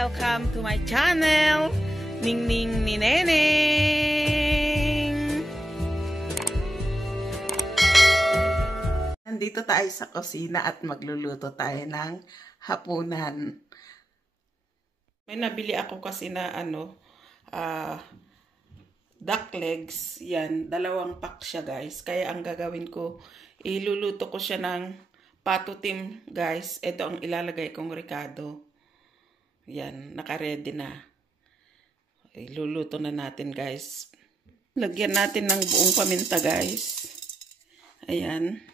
Welcome to my channel, Ningning ni Neneng. Nandito tayo sa kusina at magluluto tayo ng hapunan. May nabili ako kasi na duck legs. Yan, 2 pack siya guys. Kaya ang gagawin ko, iluluto ko siya ng patutim guys. Ito ang ilalagay kong ricado. Yan, naka-ready na. Iluluto na natin guys. Lagyan natin ng buong paminta guys. Ayan.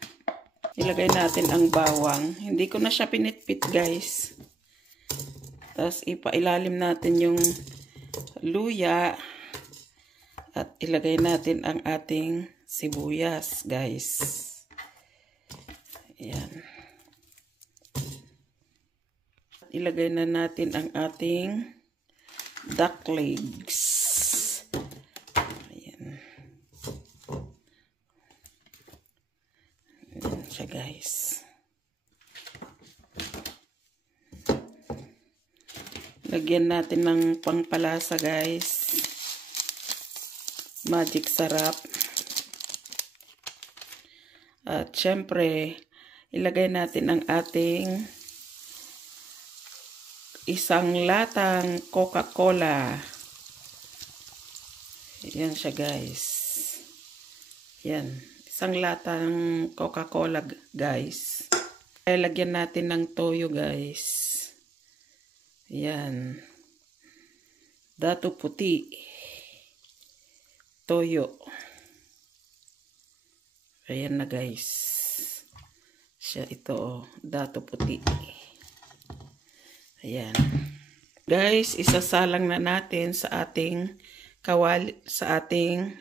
Ilagay natin ang bawang. Hindi ko na siya pinitpit guys. Tapos ipailalim natin yung luya. At ilagay natin ang ating sibuyas guys. Ayan. Ilagay na natin ang ating duck legs. Ayan. Ayan siya guys. Lagyan natin ng pangpalasa guys. Magic sarap. At syempre, ilagay natin ang ating 1 latang Coca-Cola. Yan siya guys. Yan. 1 latang Coca-Cola guys. Lagyan natin ng toyo guys. Yan. Dato puti. Toyo. Ayan na guys. Siya ito. Dato puti. Ayan. Guys, isasalang na natin sa ating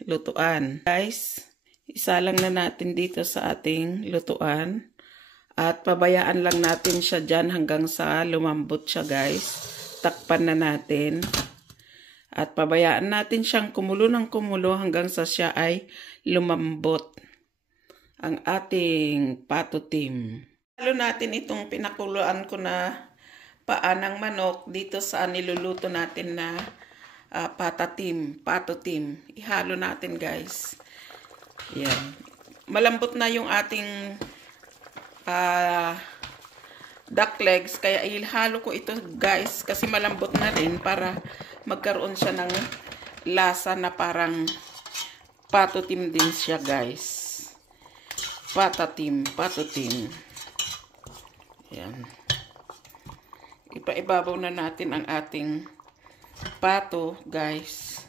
lutuan. Guys, isalang na natin dito sa ating lutuan. At pabayaan lang natin siya dyan hanggang sa lumambot siya guys. Takpan na natin. At pabayaan natin siyang kumulo ng kumulo hanggang sa siya ay lumambot. Ang ating patutim. Halo natin itong pinakuluan ko na paa ng manok dito sa niluluto natin na patutim. Ihalo natin guys. Yan. Malambot na yung ating duck legs. Kaya ihalo ko ito guys kasi malambot na rin para magkaroon siya ng lasa na parang patutim din siya guys. Patutim. Yan. Ipaibabaw na natin ang ating pato, guys.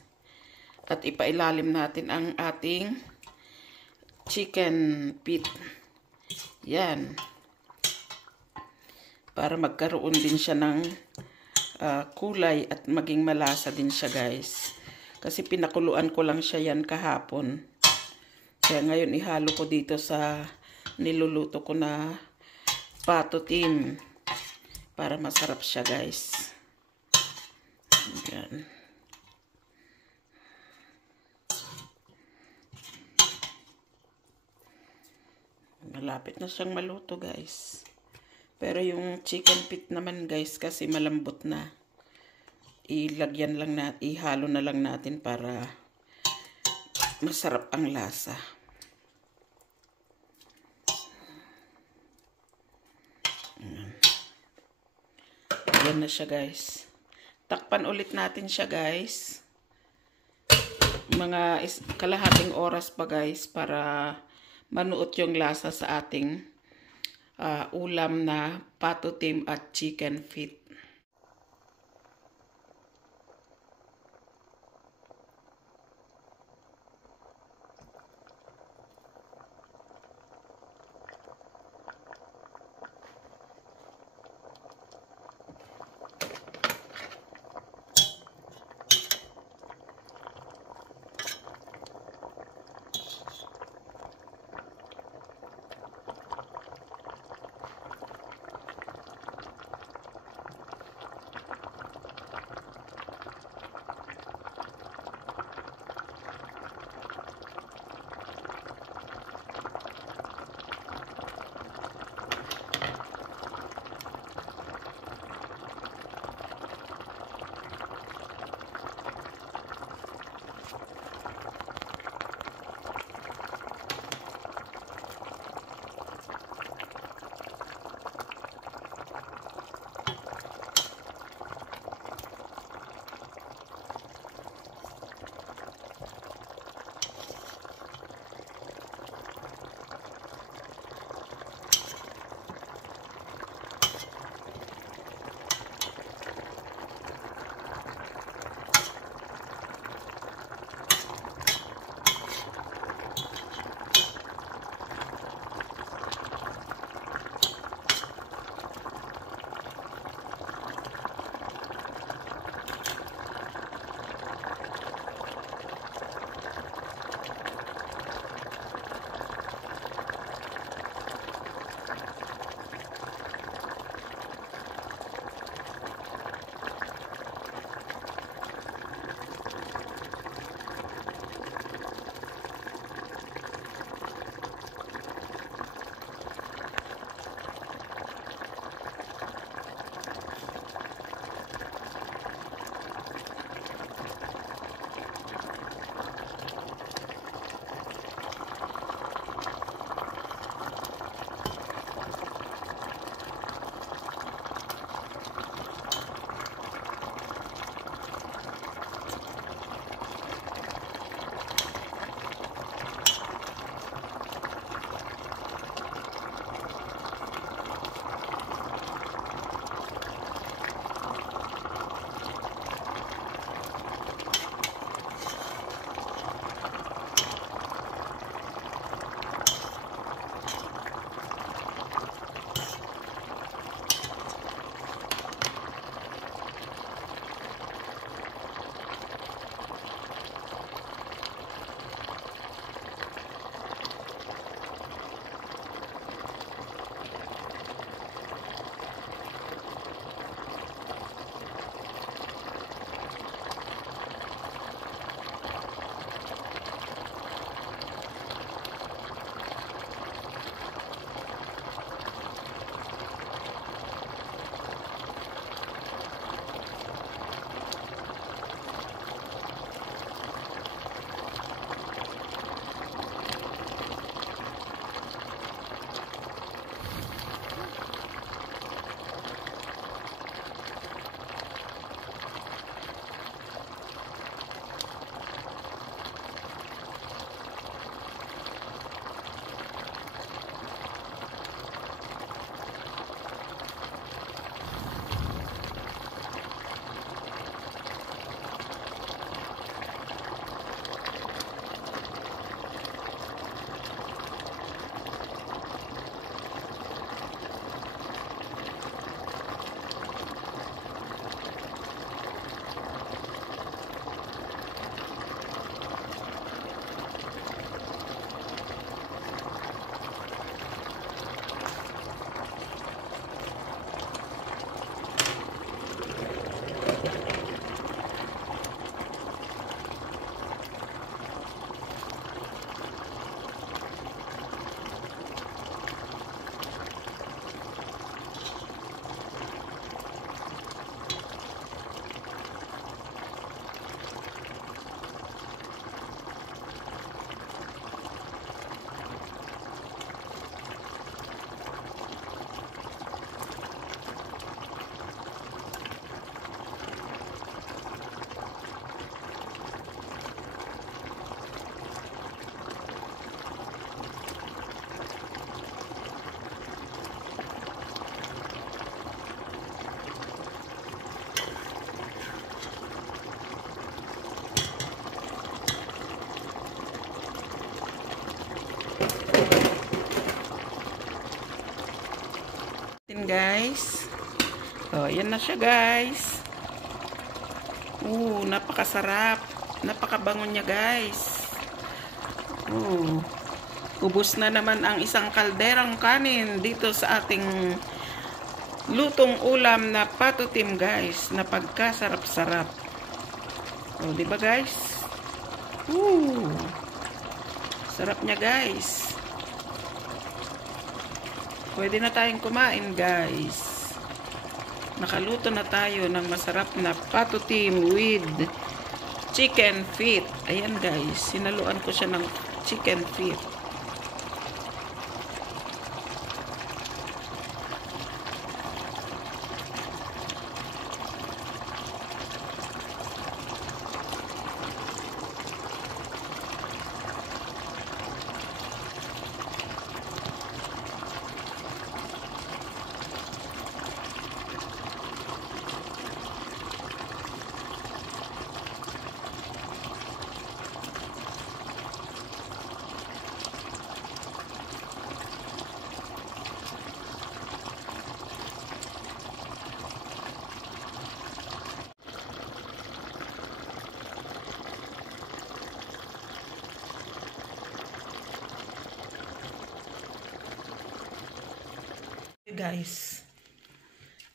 At ipailalim natin ang ating chicken feet. Yan. Para magkaroon din siya ng kulay at maging malasa din siya, guys. Kasi pinakuluan ko lang siya yan kahapon. Kaya ngayon ihalo ko dito sa niluluto ko na patutim. Para masarap siya guys. Ayan. Malapit na siyang maluto guys. Pero yung chicken feet naman guys kasi malambot na. Ilagyan lang natin, ihalo na lang natin para masarap ang lasa. Ayan. Yan na siya guys. Takpan ulit natin siya guys. Mga kalahating oras pa guys para manuot yung lasa sa ating ulam na patutim at chicken feet. ayan na siya guys. Napakasarap. Napakabango niya guys. Ubos na naman ang isang kalderang kanin dito sa ating lutong ulam na patutim guys. Napagkasarap-sarap. Di ba guys? Sarap niya guys. Pwede na tayong kumain guys. Nakaluto na tayo ng masarap na patutim with chicken feet. Ayan guys, sinaluan ko siya ng chicken feet. Guys,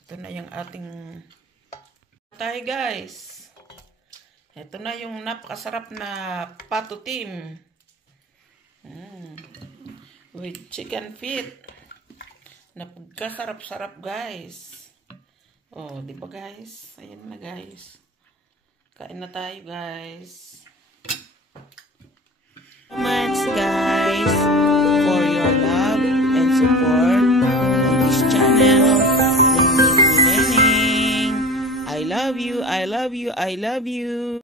ito na yung ating tayo guys. Ito na yung napakasarap na patutim with chicken feet. Napagkasarap-sarap guys. Di ba guys? Ayan na guys. Kain na tayo guys. Much guys for your love and support on this channel. I love you, I love you, I love you.